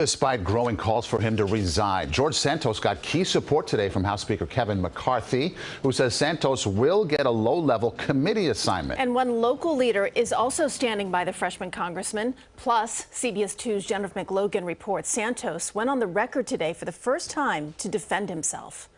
Despite growing calls for him to resign, George Santos got key support today from House Speaker Kevin McCarthy, who says Santos will get a low-level committee assignment. And one local leader is also standing by the freshman congressman. Plus, CBS 2's Jennifer McLogan reports Santos went on the record today for the first time to defend himself.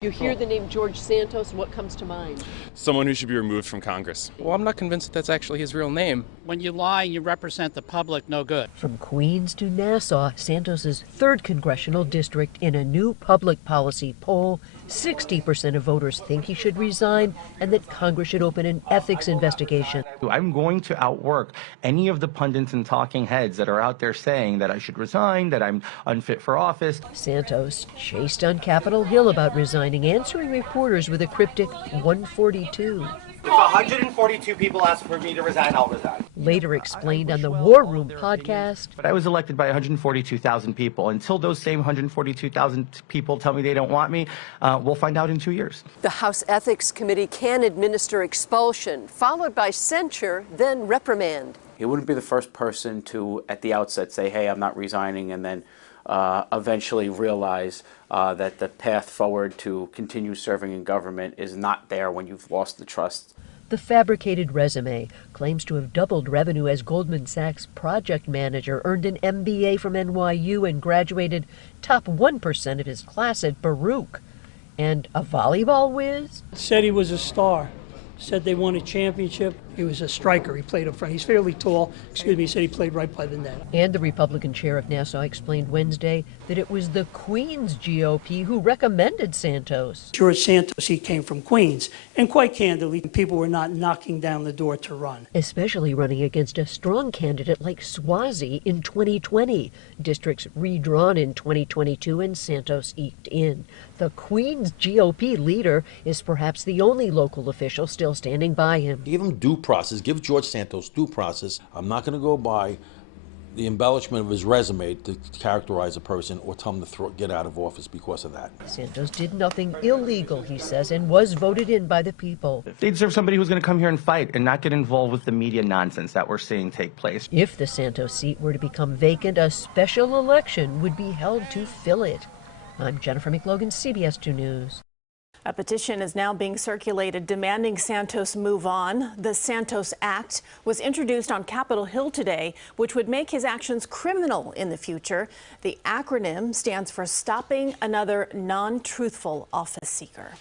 You hear the name George Santos, what comes to mind? Someone who should be removed from Congress. Well, I'm not convinced that that's actually his real name. When you lie and you represent the public, no good. From Queens to Nassau, Santos's 3rd congressional district, in a new public policy poll, 60% of voters think he should resign and that Congress should open an ethics investigation. I'm going to outwork any of the pundits and talking heads that are out there saying that I should resign, that I'm unfit for office. Santos chased on Capitol Hill about resigning, answering reporters with a cryptic 142. If 142 people ask for me to resign, I'll resign. Later explained on the War Room podcast. But I was elected by 142,000 people. Until those same 142,000 people tell me they don't want me, we'll find out in 2 years. The House Ethics Committee can administer expulsion, followed by censure, then reprimand. He wouldn't be the first person to, at the outset, say, hey, I'm not resigning, and then eventually realize that the path forward to continue serving in government is not there when you've lost the trust. The fabricated resume claims to have doubled revenue as Goldman Sachs project manager, earned an MBA from NYU, and graduated top 1% of his class at Baruch. And a volleyball whiz? Said he was a star. Said they won a championship. He was a striker. He played up front. He's fairly tall. He said he played right by the net. And the Republican chair of Nassau explained Wednesday that it was the Queens GOP who recommended Santos. George Santos, he came from Queens. And quite candidly, people were not knocking down the door to run. Especially running against a strong candidate like Swazi in 2020. Districts redrawn in 2022 and Santos eked in. The Queens GOP leader is perhaps the only local official still standing by him. Give him due process. Give George Santos due process. I'm not going to go by the embellishment of his resume to characterize a person or tell him to get out of office because of that. Santos did nothing illegal, he says, and was voted in by the people. They deserve somebody who's going to come here and fight and not get involved with the media nonsense that we're seeing take place. If the Santos seat were to become vacant, a special election would be held to fill it. I'm Jennifer McLogan, CBS 2 News. A petition is now being circulated demanding Santos move on. The Santos Act was introduced on Capitol Hill today, which would make his actions criminal in the future. The acronym stands for Stopping Another Non-Truthful Office Seeker.